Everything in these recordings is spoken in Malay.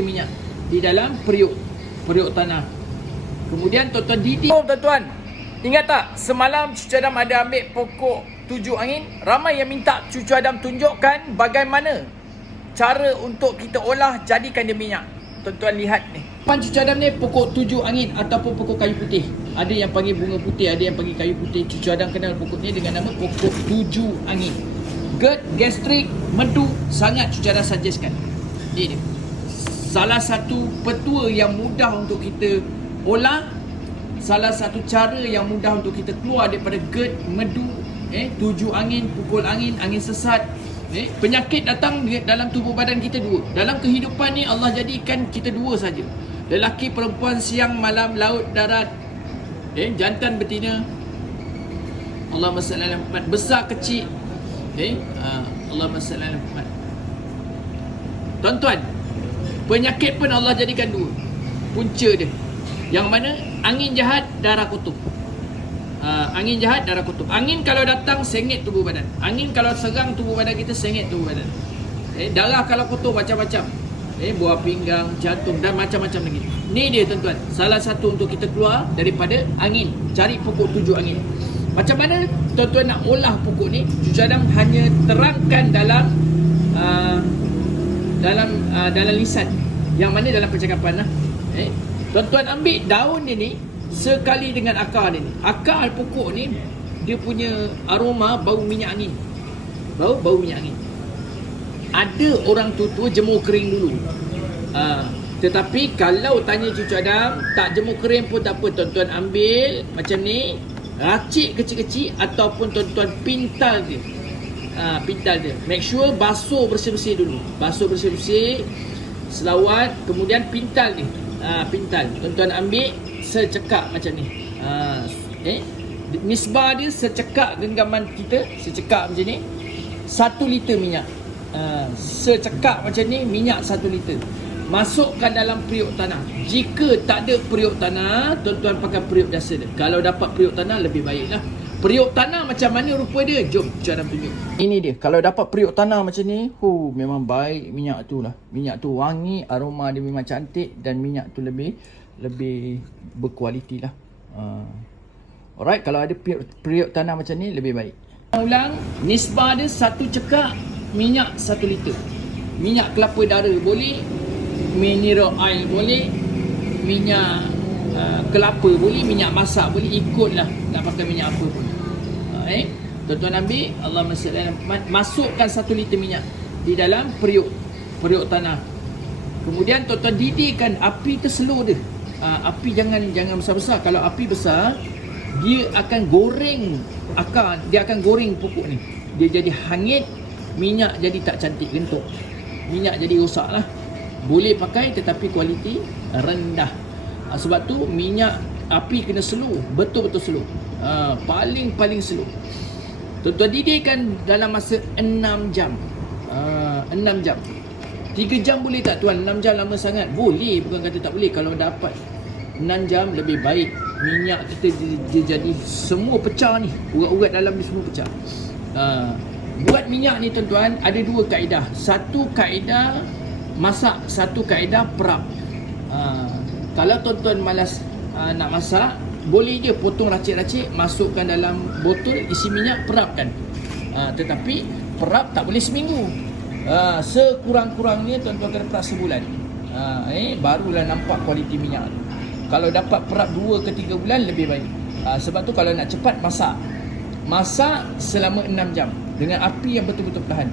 minyak di dalam periuk tanah. Kemudian tuan-tuan didih. Tuan-tuan, ingat tak semalam Cucu Adam ada ambil pokok tujuh angin? Ramai yang minta Cucu Adam tunjukkan bagaimana cara untuk kita olah jadikan dia minyak. Tuan-tuan lihat ni. Cucu Adam ni pokok tujuh angin ataupun pokok kayu putih. Ada yang panggil bunga putih, ada yang panggil kayu putih. Cucu Adam kenal pokok ni dengan nama pokok tujuh angin. GERD, gastrik, medu sangat Cucu Adam suggestkan. Ni dia. Salah satu petua yang mudah untuk kita olah, salah satu cara yang mudah untuk kita keluar daripada GERD, medu, tujuh angin, pukul angin, angin sesat. Penyakit datang dalam tubuh badan kita dua. Dalam kehidupan ni Allah jadikan kita dua saja. Lelaki, perempuan, siang, malam, laut, darat, jantan, betina. Allahumma salli ala Muhammad. Besar, kecil. Allahumma salli ala Muhammad. Tuan-tuan, penyakit pun Allah jadikan dua punca dia. Yang mana angin jahat, darah kutub. Angin jahat, darah kutub. Angin kalau datang sengit tubuh badan. Angin kalau serang tubuh badan kita, sengit tubuh badan. Darah kalau kutub macam-macam. Buah pinggang, jantung dan macam-macam lagi. Ni dia tuan-tuan, salah satu untuk kita keluar daripada angin. Cari pokok tujuh angin. Macam mana tuan-tuan nak olah pokok ni? Cucu Adam hanya terangkan dalam lisan. Yang mana dalam percakapan lah. Tuan-tuan ambil daun dia ni sekali dengan akar dia ni. Akar pokok ni dia punya aroma bau minyak angin. Bau minyak angin. Ada orang tua jemur kering dulu. Tetapi kalau tanya Cucu Adam, tak jemur kering pun tak apa. Tuan-tuan ambil macam ni, racik kecil-kecil ataupun tuan-tuan pintal dia. Pintal dia. Make sure basuh bersih-bersih dulu. Basuh bersih-bersih, selawat, kemudian pintal dia. Pintal. Tuan-tuan ambil secekak macam ni. Nisbah dia secekak genggaman kita, secekak macam ni. 1 liter minyak. Secekak macam ni, minyak 1 liter. Masukkan dalam periuk tanah. Jika tak ada periuk tanah, tuan-tuan pakai periuk biasa dia. Kalau dapat periuk tanah, lebih baiklah. Periuk tanah macam mana rupa dia? Jom Cucu Adam tunjuk. Ini dia. Kalau dapat periuk tanah macam ni, memang baik minyak tu lah. Minyak tu wangi, aroma dia memang cantik dan minyak tu lebih berkualiti lah. Alright, kalau ada periuk tanah macam ni, lebih baik. Ulang, nisbah dia 1 cekak minyak 1 liter. Minyak kelapa dara boleh, mineral oil boleh, minyak kelapa boleh, minyak masak boleh, ikutlah nak pakai minyak apa pun. Tuan-tuan ambil, Allahumma salli ala Muhammad, masukkan 1 liter minyak di dalam periuk tanah. Kemudian tuan-tuan didihkan, api terslow dia. Api jangan besar-besar. Kalau api besar, dia akan goreng akar, dia akan goreng pokok ni. Dia jadi hangit, minyak jadi tak cantik, lentuk. Minyak jadi rosak lah. Boleh pakai tetapi kualiti rendah. Sebab tu minyak api kena slow, betul-betul slow. Paling slow. Tuan-tuan didihkan dalam masa 6 jam. 6 jam. 3 jam boleh tak tuan? 6 jam lama sangat. Boleh, bukan kata tak boleh. Kalau dapat 6 jam lebih baik. Minyak kita dia jadi semua pecah ni. Urat-urat dalam ni semua pecah. Buat minyak ni tuan-tuan ada 2 kaedah. 1 kaedah masak, 1 kaedah perap. Kalau tuan-tuan malas nak masak, boleh je potong racik-racik, masukkan dalam botol, isi minyak, perapkan. Tetapi perap tak boleh seminggu. Sekurang-kurangnya tuan-tuan kena perap sebulan. Barulah nampak kualiti minyak. Kalau dapat perap 2 ke 3 bulan lebih baik. Sebab tu kalau nak cepat, masak selama 6 jam dengan api yang betul-betul perlahan.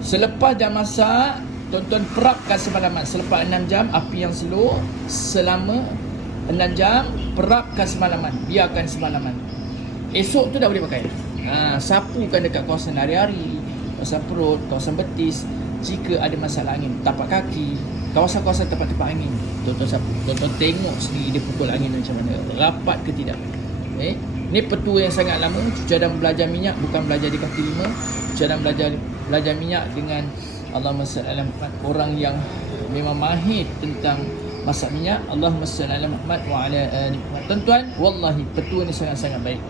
Selepas dah masak, tuan-tuan perapkan semalaman. Selepas 6 jam, api yang slow, selama 6 jam, perapkan semalaman. Biarkan semalaman. Esok tu dah boleh pakai. Sapukan dekat kawasan hari-hari, kawasan perut, kawasan betis. Jika ada masalah angin, tapak kaki, kawasan-kawasan tempat-tempat angin, tuan-tuan sapu. Tuan-tuan tengok sendiri dia pukul angin macam mana, rapat ke tidak. Ni petua yang sangat lama. Cucu Adam belajar minyak, bukan belajar di kaki 5. Cucu Adam belajar minyak dengan Allahumma salli ala Muhammad, orang yang memang mahir tentang masak minyak. Allahumma salli ala Muhammad wa ala ali Muhammad. Tuan-tuan, wallahi petua ni sangat-sangat baik.